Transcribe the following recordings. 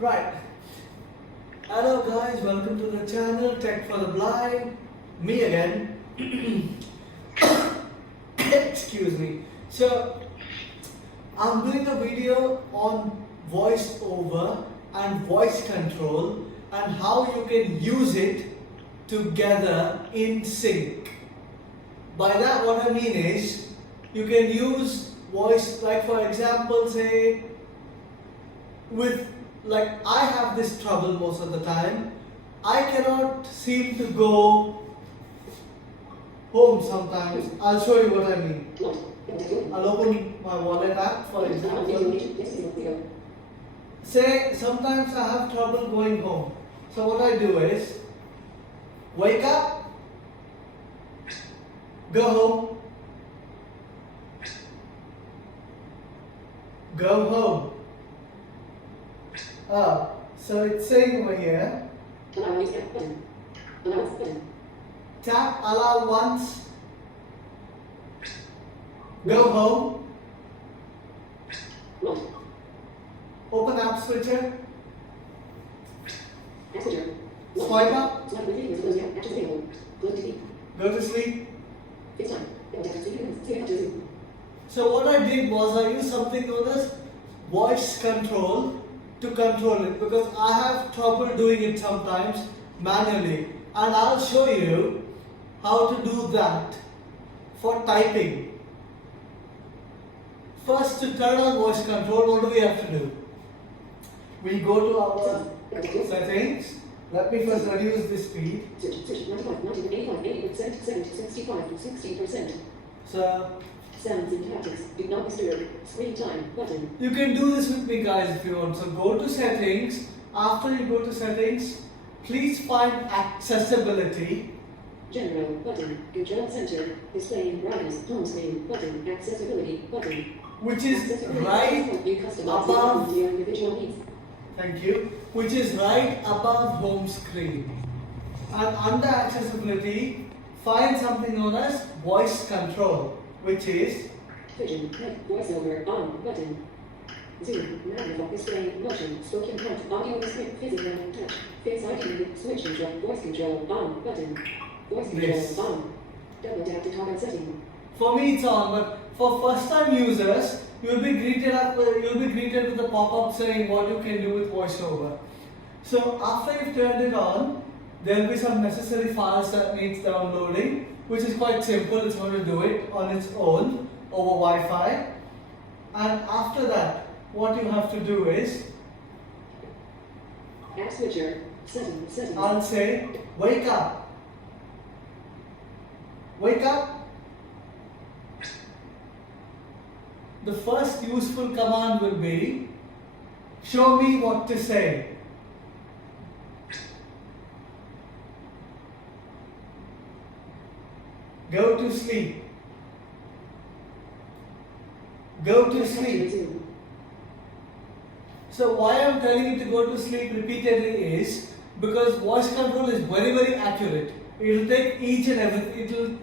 Right. Hello guys, welcome to the channel Tech for the Blind. Me again. Excuse me. So, I'm doing a video on voice over and voice control and how you can use it together in sync. By that, what I mean is you can use voice, like for example, say like I have this trouble most of the time. I cannot seem to go home sometimes. I'll show you what I mean. I'll open my wallet app for example. Say sometimes I have trouble going home. So what I do is wake up, go home, go home. So it's saying over here, tap allow once, go home, open app switcher, swipe up, go to sleep. So what I did was I used something known as voice control to control it because I have trouble doing it sometimes manually, and I'll show you how to do that for typing. First, to turn on voice control, what do we have to do? We go to our settings. Let me first reduce the speed. So sounds and captions, do not disturb, screen time, button. You can do this with me guys if you want. So go to settings. After you go to settings, please find accessibility. General, button, control center, display brightness, home screen, button, accessibility, button. Which is right above, thank you, which is right above home screen. And under accessibility, find something known as voice control, which is Vision, voiceover, on, button. Zoom, magnify, display, motion, spoken content, audio, script, physical, touch, face ID, switch control, voice control, on, button. Voice control, Yes. on. Double tap to toggle setting. For me it's on, but for first time users, you'll be greeted with a pop-up saying what you can do with voiceover. So after you've turned it on, there'll be some necessary files that needs downloading, which is quite simple. It's going to do it on its own over Wi-Fi. And after that, what you have to do is, App switcher, settings. I'll say, wake up. Wake up. The first useful command will be, show me what to say. Go to sleep. Go to sleep. So why I'm telling you to go to sleep repeatedly is because voice control is very, very accurate. It will take each and everything. It will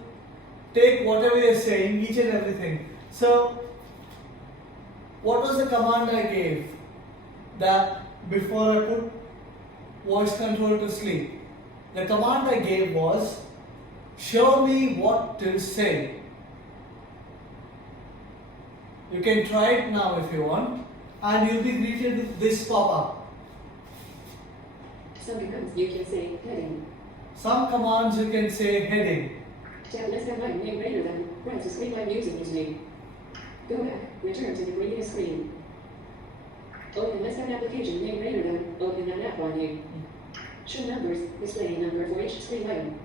take whatever you're saying, each and everything. So what was the command I gave that before I put voice control to sleep? The command I gave was, show me what to say. You can try it now if you want, and you'll be greeted with this pop-up. Some commands you can say heading. Some commands you can say heading. Tap less than line name greater than, press the screen I'm using username. Go back, return to the previous screen. Open less than application name greater than, open an app on you. Show numbers, display a number for each screen item.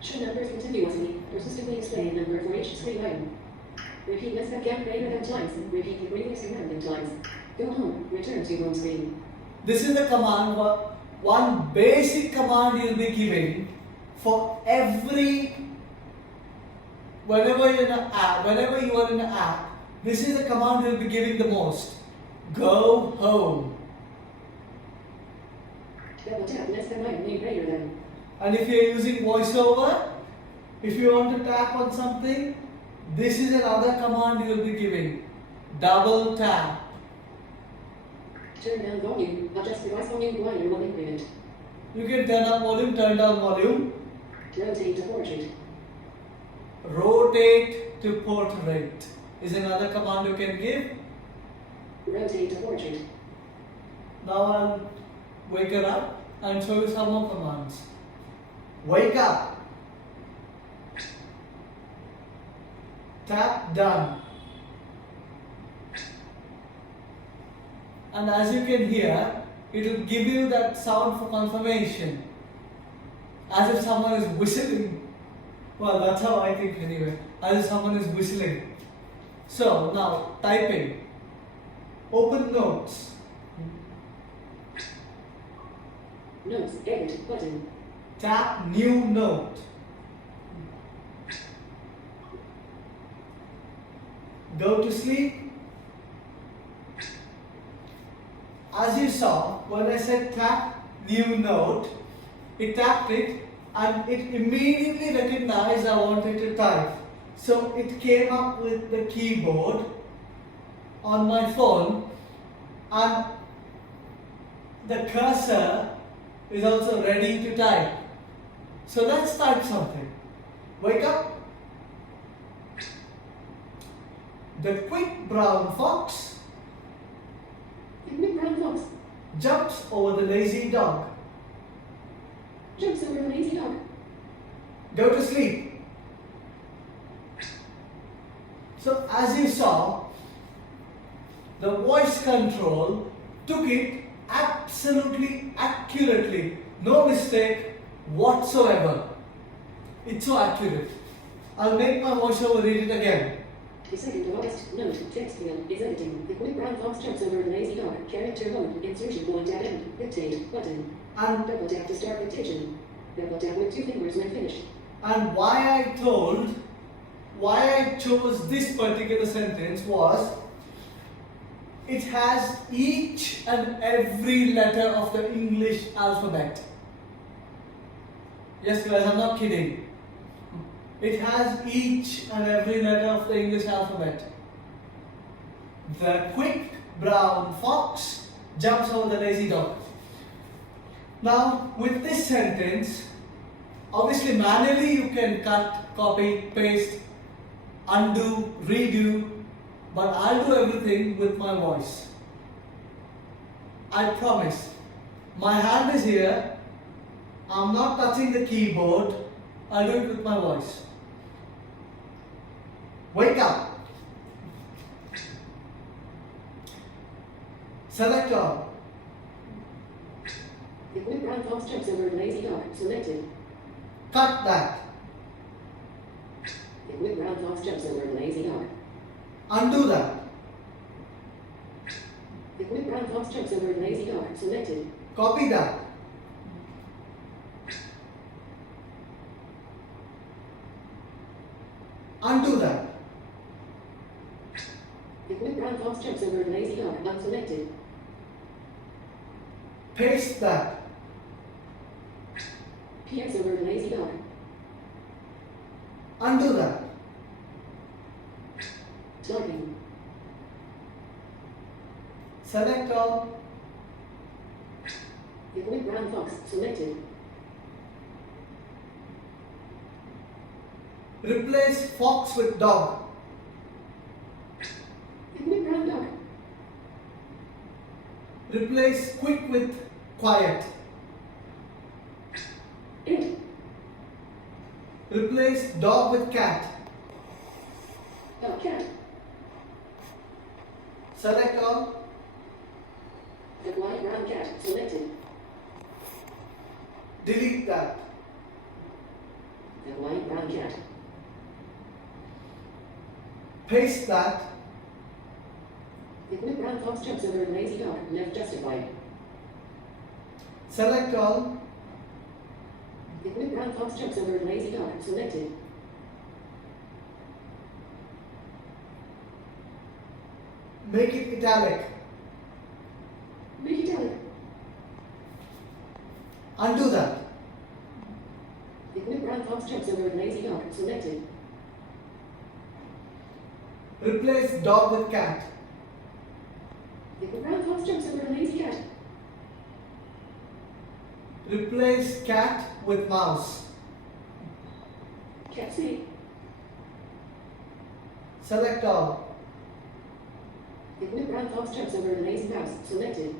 Show numbers continuously, persistently display a number for each screen item. Repeat less than gap greater than times, repeat the previous random times. Go home, return to home screen. This is the command, one basic command you'll be giving for whenever you are in an app, this is the command you'll be giving the most. Go home. Double tap less than line name greater than. And if you're using voiceover, if you want to tap on something, this is another command you will be giving. Double tap. Turn down volume. Adjust device volume glider while increment. You can turn up volume, turn down volume. Rotate to portrait. Rotate to portrait is another command you can give. Rotate to portrait. Now I'll wake her up and show you some more commands. Wake up. Tap done. And as you can hear, it will give you that sound for confirmation. As if someone is whistling. Well, that's how I think anyway. As if someone is whistling. So now typing. Open notes. Notes. Edit button. Tap new note. Go to sleep. As you saw, when I said tap new note, it tapped it and it immediately recognized I wanted to type. So it came up with the keyboard on my phone and the cursor is also ready to type. So let's type something. Wake up. The quick brown fox The quick brown fox jumps over the lazy dog. jumps over the lazy dog. Go to sleep. So as you saw, the voice control took it absolutely accurately. No mistake whatsoever. It's so accurate. I'll make my voiceover read it again. The second to last note text field is editing. The quick brown fox jumps over the lazy dog. Character mode. Insertion point at end. Dictate button. And Double tap to start dictation. Double tap with 2 fingers when finished. And why I chose this particular sentence was it has each and every letter of the English alphabet. Yes guys, I'm not kidding. It has each and every letter of the English alphabet. The quick brown fox jumps over the lazy dog. Now, with this sentence, obviously manually you can cut, copy, paste, undo, redo, but I'll do everything with my voice. I promise. My hand is here. I'm not touching the keyboard. I'll do it with my voice. Wake up. Select all. The quick brown fox jumps over the lazy dog. Selected. Cut that. The quick brown fox jumps over the lazy dog. Undo that. The quick brown fox jumps over the lazy dog. Selected. Copy that. Undo that. The quick brown fox jumps over the lazy dog. Unselected. Paste that. PX over the lazy dog. Undo that. Typing. Select all. The quick brown fox. Selected. Replace fox with dog. The quick brown dog. Replace quick with quiet. Int. Replace dog with cat. Cat. Select all. The white brown cat. Selected. Delete that. The white brown cat. Paste that. The quick brown fox jumps over the lazy dog. Left justified. Select all. The quick brown fox jumps over the lazy dog. Selected. Make it italic. Make italic. Undo that. The quick brown fox jumps over the lazy dog. Selected. Replace dog with cat. The quick brown fox mouse jumps over a lazy cat. Replace cat with mouse. Cat sleep. Select all. Ignore brown fox jumps over the lazy mouse. Selected.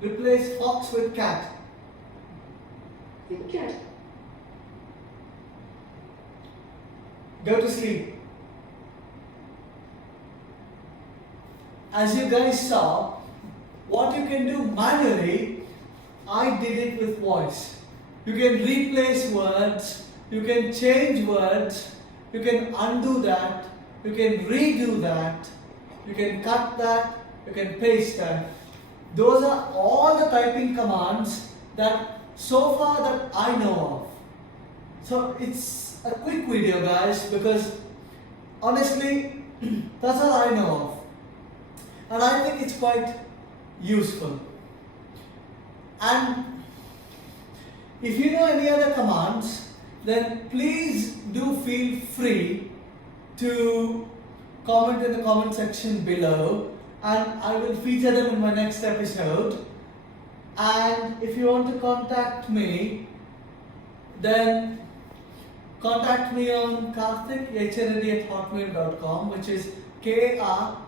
Replace fox with cat. Pick cat. Go to sleep. As you guys saw, what you can do manually, I did it with voice. You can replace words, you can change words, you can undo that, you can redo that, you can cut that, you can paste that. Those are all the typing commands that so far that I know of. So it's a quick video, guys, because honestly that's all I know of, and I think it's quite useful. And if you know any other commands, then please do feel free to comment in the comment section below, and I will feature them in my next episode. And if you want to contact me, then contact me on karthik@hotmail.com, which is KARTHIK.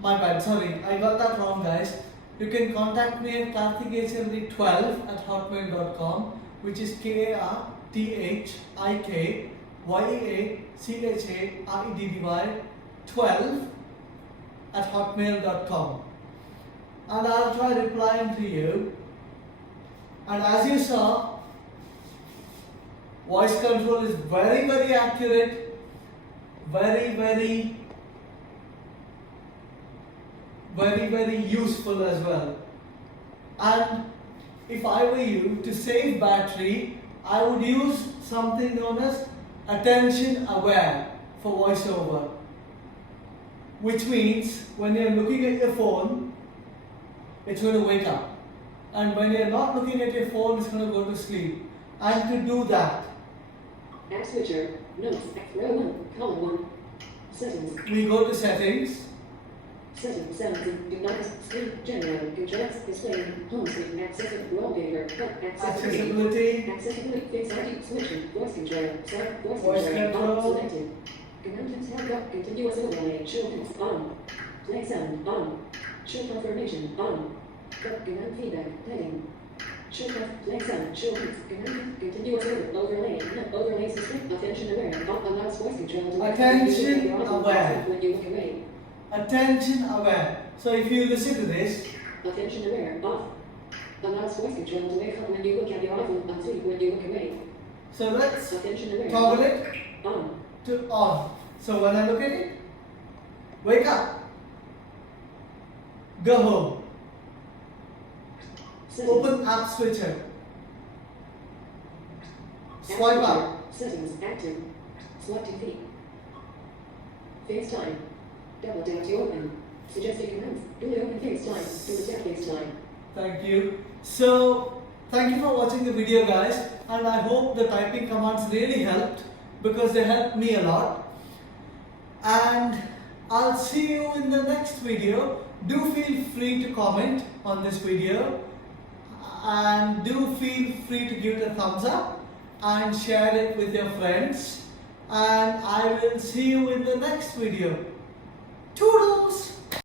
My bad, sorry, I got that wrong, guys. You can contact me at karthik12@hotmail.com, which is KARTHIKYACHAREDDY12@hotmail.com, and I'll try replying to you. And as you saw, voice control is very, very accurate, very, very useful as well. And if I were you, to save battery, I would use something known as attention aware for voiceover, which means when you're looking at your phone, it's going to wake up, and when you're not looking at your phone, it's going to go to sleep. And to do that, App switcher. Notes. Row 1. Column 1. Settings. we go to settings. Settings. Sounds. Do not screen. General. Controls. Display. Home screen. Accessibility. Wallpaper. Accessibility. Accessibility. Fix ID. Switching. Voice control. Start. Voice Voice control. control. On. Selected. Commandments held up. Continuous overlay. Show hints. On. Play sound. On. Show confirmation. On. Command feedback. Heading. Show play sound. Show hints. Command. Continuous overlay. Overlay system. Attention aware. Allows voice control to Attention aware. when you look away. Attention aware. So if you listen to this, Attention aware. Off. Allows voice control to wake up when you look at your iPhone. Asleep when you look away. so let's Attention aware. toggle it On. to on. So when I look at it, wake up, go home, Settings. open app switcher, swipe up, Settings active. Selecting feed. FaceTime. Double tap to open. Suggested commands. Do the open FaceTime. Do the tap FaceTime. Thank you. So thank you for watching the video, guys, and I hope the typing commands really helped, because they helped me a lot. And I'll see you in the next video. Do feel free to comment on this video, and do feel free to give it a thumbs up and share it with your friends, and I will see you in the next video.